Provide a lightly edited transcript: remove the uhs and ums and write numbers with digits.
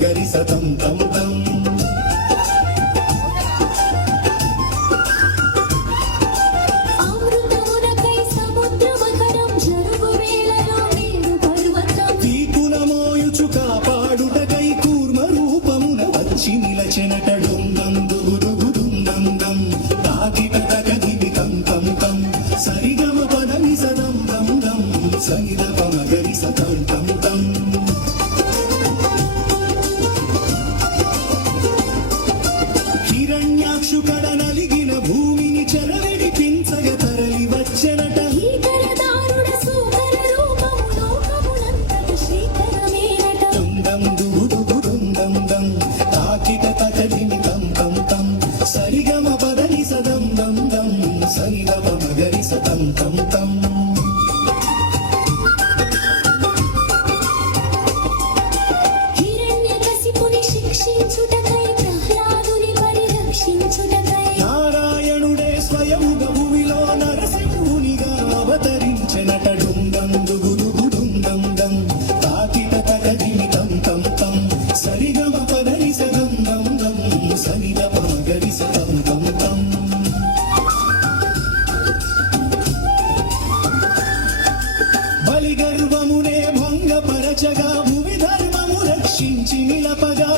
మగరి సతం తం తం హిరణ్యాక్షు కడ నలిగిన భూమిని చెరవిడిపించగ తరలి వచ్చెనట దుందం దుగుదుగుదుందం దం తాకిట తకదిమి తం తం తం సరిగమ పదని సదం దం దం సరిగమ మగరి సతం తం తం నారాయణుడే స్వయముగ భూమిలో నరసింహునిగా అవతరించెనట డుందం దుగుదుగుదుందం దం తాకిట తకదిమి తం తం తం సరిగమ పదని సదం దం దం సరిగమ మగరి సతం తం తం బలి గర్వమునే భంగపరచగా భూమి ధర్మము రక్షించి నిలపగా